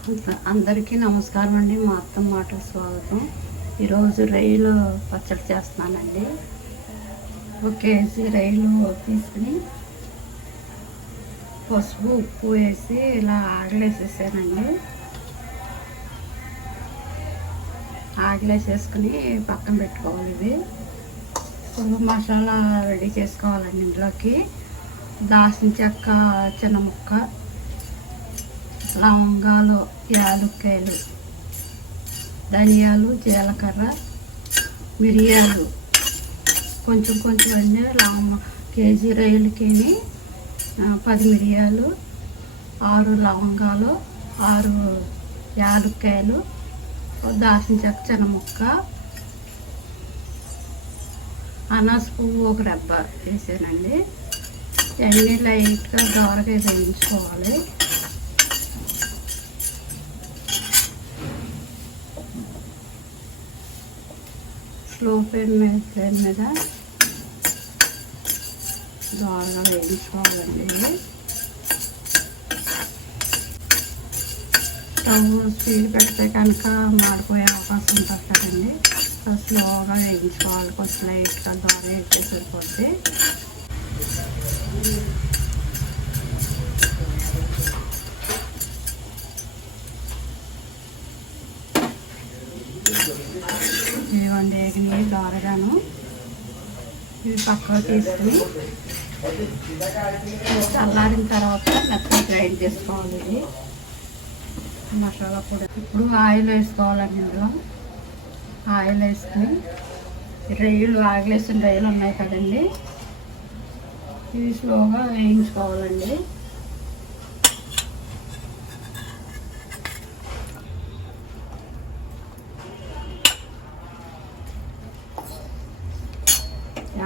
అందరికీ నమస్కారం అండి. మా అత్తమ్మ మాట స్వాగతం. ఈరోజు రొయ్యలు పచ్చడి చేస్తున్నానండి. 1 కేజీ రొయ్యలు తీసుకుని పసుపు ఉప్పు వేసి ఇలా ఆగలేసేసానండి. ఆగలేసేసుకుని పక్కన పెట్టుకోవాలి. ఇది ఇప్పుడు మసాలా రెడీ చేసుకోవాలండి. ఇంట్లోకి దాల్చిన చెక్క చిన్న ముక్క, లవంగాలు, యాలక్కాయలు, ధనియాలు, జీలకర్ర, మిరియాలు కొంచెం కొంచెం అండి. కేజీ రొయ్యలకి 10 మిరియాలు, 6 లవంగాలు, 6 యాలక్కాయలు, దాల్చిన చెక్క చిన్న ముక్క, అనాస పువ్వు ఒక రెబ్బ వేసానండి. ఇవన్నీ లైట్గా దోరగా వేయించుకోవాలి. స్లో ఫ్లేమ్ మీద దోరగా వేయించుకోవాలండి. స్టవ్ స్పీడ్ పెడితే కనుక మాడిపోయే అవకాశం ఉంటుంది కదండి. స్లోగా వేయించుకోవాలి. కొంచెం లైట్గా దోర వేస్తే సరిపోద్ది. ఇవ్వండి ఎగిని దోరగాను. ఇవి పక్కకు తీసుకుని చల్లారిన తర్వాత మెత్తగా గ్రైండ్ చేసుకోవాలి. ఇది మసాలా పొడి. ఇప్పుడు ఆయిల్ వేసుకోవాలండి. ఇందులో ఆయిల్ వేసుకుని రొయ్యలు ఆగలేసిన రొయ్యలు ఉన్నాయి కదండి, ఇవి స్లోగా వేయించుకోవాలండి.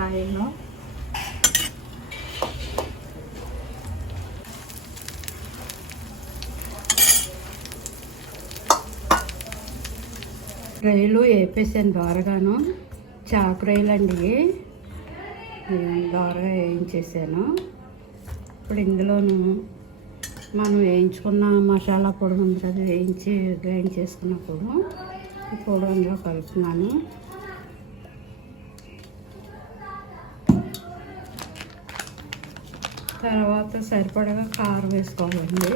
ఆయిల్లో రొయ్యలు వేపేసాను దోరగాను. చాకు రొయ్యలు అండి, దోరగా వేయించేసాను. ఇప్పుడు ఇందులోను మనం వేయించుకున్న మసాలా పొడి ఉంది కదా, వేయించి గ్రైండ్ చేసుకున్న పొడి, ఈ పొడి అందులో కలుపుతున్నాను. తర్వాత సరిపడగా కారం వేసుకోవాలండి.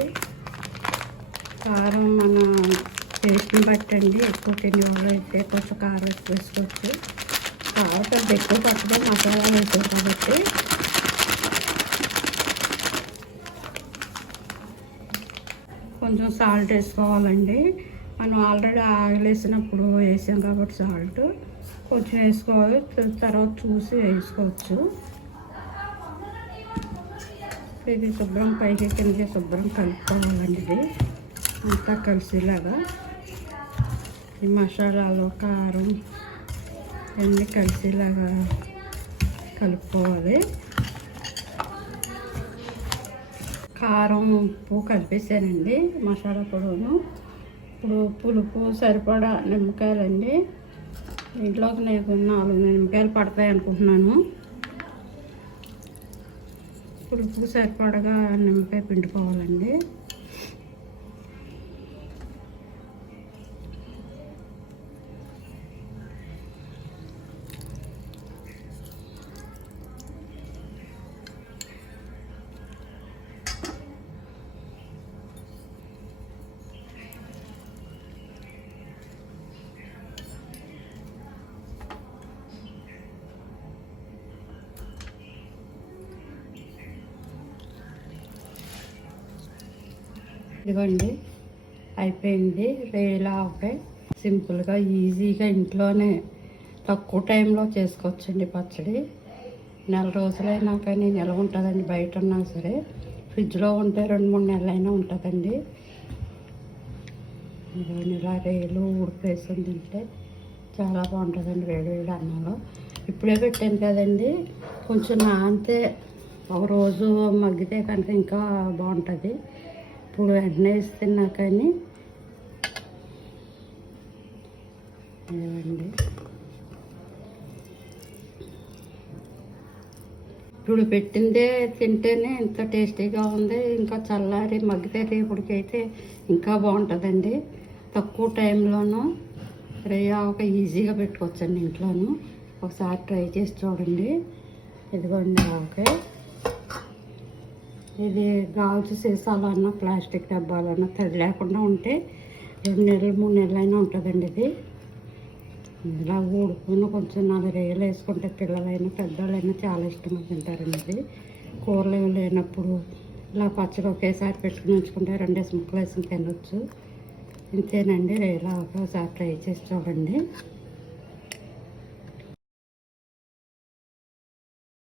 కారం మన టేస్ట్ని బట్టండి. ఎక్కువ తినేవాళ్ళు అయితే కొంచెం కారం ఎక్కువ వేసుకోవచ్చు. కారం పెద్ద ఎక్కువ పట్టడం మసాలా వేసాం కాబట్టి. కొంచెం సాల్ట్ వేసుకోవాలండి. మనం ఆల్రెడీ ఆగలేసినప్పుడు వేసాం కాబట్టి సాల్ట్ కొంచెం వేసుకోవాలి. తర్వాత చూసి వేసుకోవచ్చు. ఇది శుభ్రం పైకి కిందకి శుభ్రం కలుపుకోవాలండి. ఇది అంతా కలిసేలాగా ఈ మసాలాలు, కారం అన్నీ కలిసేలాగా కలుపుకోవాలి. కారం ఉప్పు కలిపేసానండి, మసాలా పొడిను. ఇప్పుడు పులుపు సరిపడా నిమ్మకాయలండి. ఇంట్లోకి నేను 4 నిమ్మకాయలు పడతాయి అనుకుంటున్నాను. పులుపుకు సరిపడగా నిమ్మకాయ పిండుకోవాలండి. ఇదిగోండి అయిపోయింది. రొయ్యలు ఆవకాయ సింపుల్గా ఈజీగా ఇంట్లోనే తక్కువ టైంలో చేసుకోవచ్చండి. పచ్చడి నెల రోజులైనా కానీ నిల్వ ఉంటుందండి. బయట ఉన్నా సరే ఫ్రిడ్జ్లో ఉంటే 2-3 నెలలైనా ఉంటుందండి. ఇలా రొయ్యలు ఉడిపేసుకుని తింటే చాలా బాగుంటుందండి వేడి వేడి అన్నంలో. ఇప్పుడే పెట్టాను కదండి, కొంచెం నానితే ఒక రోజు మగ్గితే కనుక ఇంకా బాగుంటుంది. ఇప్పుడు వెంటనే ఇస్తున్నా కానీ ఇవ్వండి. ఇప్పుడు పెట్టిందే తింటేనే ఇంత టేస్టీగా ఉంది. ఇంకా చల్లారి మగ్గితే రేపటికైతే ఇంకా బాగుంటుందండి. తక్కువ టైంలోనూ రేయి ఆవకాయ ఈజీగా పెట్టుకోవచ్చండి ఇంట్లోనూ. ఒకసారి ట్రై చేసి చూడండి. ఇదిగోండి ఆవకాయ. ఇది గాజు సీసాలన్నా ప్లాస్టిక్ డబ్బాలన్నా తడి లేకుండా ఉంటే 2 నెలలు 3 నెలలైనా ఉంటుందండి. ఇది ఇలా ఊడుకుని కొంచెం 4 రేయలు వేసుకుంటే పిల్లలైనా పెద్దవాళ్ళైనా చాలా ఇష్టంగా తింటారండి. ఇది కూరలు ఏమి లేనప్పుడు ఇలా పచ్చడి ఒకేసారి పెట్టుకుని ఉంచుకుంటే 2 ముక్కలు వేసుకుని తినొచ్చు. ఇంతేనండి. రేయలు ఒకసారి ట్రై చేసి చూడండి.